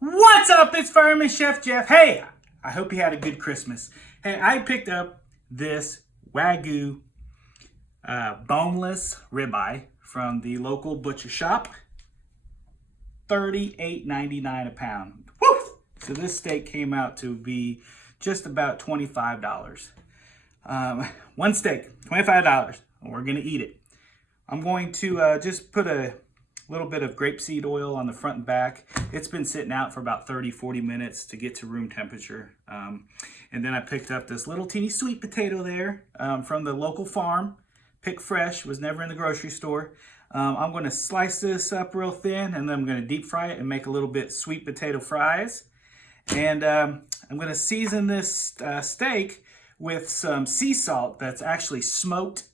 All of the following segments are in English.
What's up? It's Fireman Chef Geoff. Hey, I hope you had a good Christmas. Hey, I picked up this Wagyu boneless ribeye from the local butcher shop. $38.99 a pound. Woo! So this steak came out to be just about $25. One steak, $25. We're gonna eat it. I'm going to just put a little bit of grapeseed oil on the front and back. It's been sitting out for about 30-40 minutes to get to room temperature. And then I picked up this little teeny sweet potato there from the local farm. Picked fresh, was never in the grocery store. I'm going to slice this up real thin, and then I'm going to deep fry it and make a little bit sweet potato fries. And I'm going to season this steak with some sea salt that's actually smoked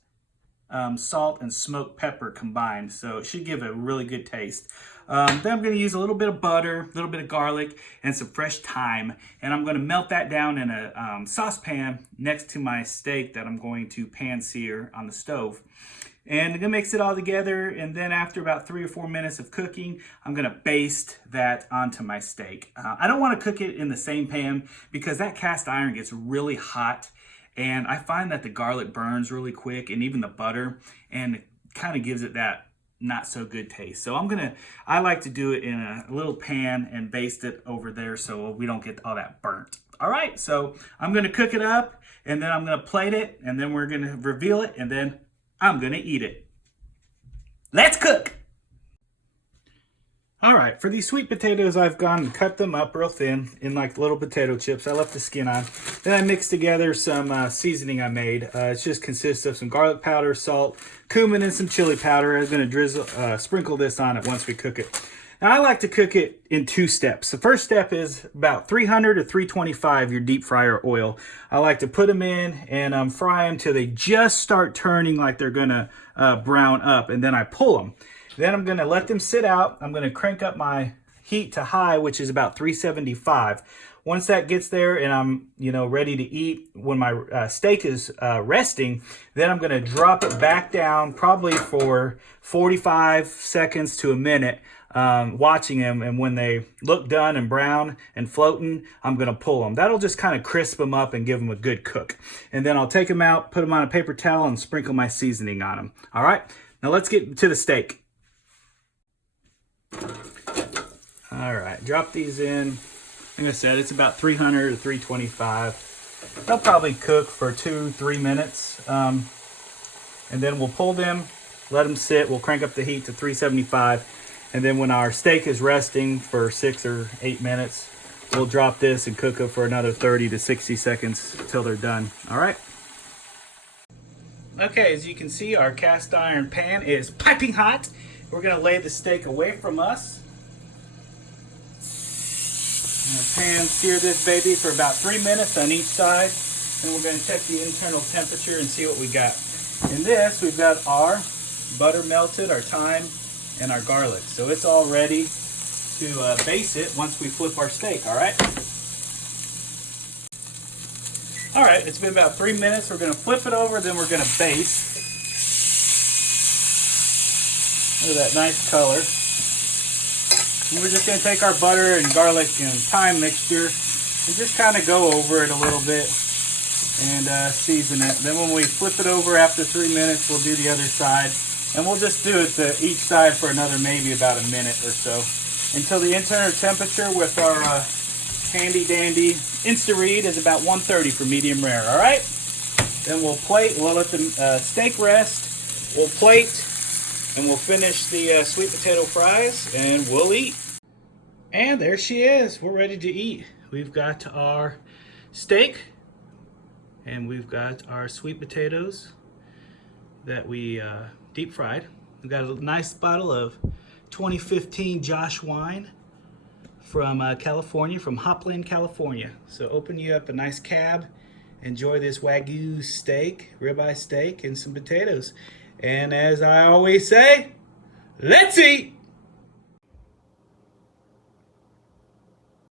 salt and smoked pepper combined, so it should give a really good taste. Then I'm going to use a little bit of butter, a little bit of garlic, and some fresh thyme, and I'm going to melt that down in a saucepan next to my steak that I'm going to pan sear on the stove. And I'm going to mix it all together, and then after about 3 or 4 minutes of cooking, I'm going to baste that onto my steak. I don't want to cook it in the same pan because that cast iron gets really hot. And I find that the garlic burns really quick, and even the butter, and it kind of gives it that not so good taste. So I like to do it in a little pan and baste it over there so we don't get all that burnt. All right, so I'm gonna cook it up, and then I'm gonna plate it, and then we're gonna reveal it, and then I'm gonna eat it. Let's cook. All right, for these sweet potatoes, I've gone and cut them up real thin in like little potato chips. I left the skin on. Then I mixed together some seasoning I made. It just consists of some garlic powder, salt, cumin, and some chili powder. I'm going to sprinkle this on it once we cook it. Now, I like to cook it in 2 steps. The first step is about 300 to 325 your deep fryer oil. I like to put them in and fry them till they just start turning like they're going to brown up, and then I pull them. Then I'm going to let them sit out. I'm going to crank up my heat to high, which is about 375. Once that gets there and I'm, ready to eat, when my steak is resting, then I'm going to drop it back down probably for 45 seconds to a minute, watching them. And when they look done and brown and floating, I'm going to pull them. That'll just kind of crisp them up and give them a good cook. And then I'll take them out, put them on a paper towel, and sprinkle my seasoning on them. All right, now let's get to the steak. All right, drop these in. Like I said, it's about 300 to 325. They'll probably cook for 2-3 minutes. And then we'll pull them, let them sit. We'll crank up the heat to 375. And then when our steak is resting for 6 or 8 minutes, we'll drop this and cook it for another 30 to 60 seconds until they're done. All right. Okay, as you can see, our cast iron pan is piping hot. We're going to lay the steak away from us. I'm going to pan sear this baby for about 3 minutes on each side. And we're going to check the internal temperature and see what we got. In this, we've got our butter melted, our thyme, and our garlic. So it's all ready to baste it once we flip our steak, all right? All right, it's been about 3 minutes. We're going to flip it over, then we're going to baste. Look at that nice color. And we're just going to take our butter and garlic and thyme mixture and just kind of go over it a little bit and season it. Then when we flip it over after 3 minutes, we'll do the other side. And we'll just do it to each side for another maybe about a minute or so until the internal temperature with our handy dandy Insta-Read is about 130 for medium rare. All right? Then we'll plate. We'll let the steak rest. We'll plate. And we'll finish the sweet potato fries, and we'll eat. And there she is. We're ready to eat. We've got our steak, and we've got our sweet potatoes that we deep fried. We've got a nice bottle of 2015 Josh wine from California, from Hopland, California. So open you up a nice cab. Enjoy this Wagyu steak, ribeye steak, and some potatoes. And as I always say, let's eat!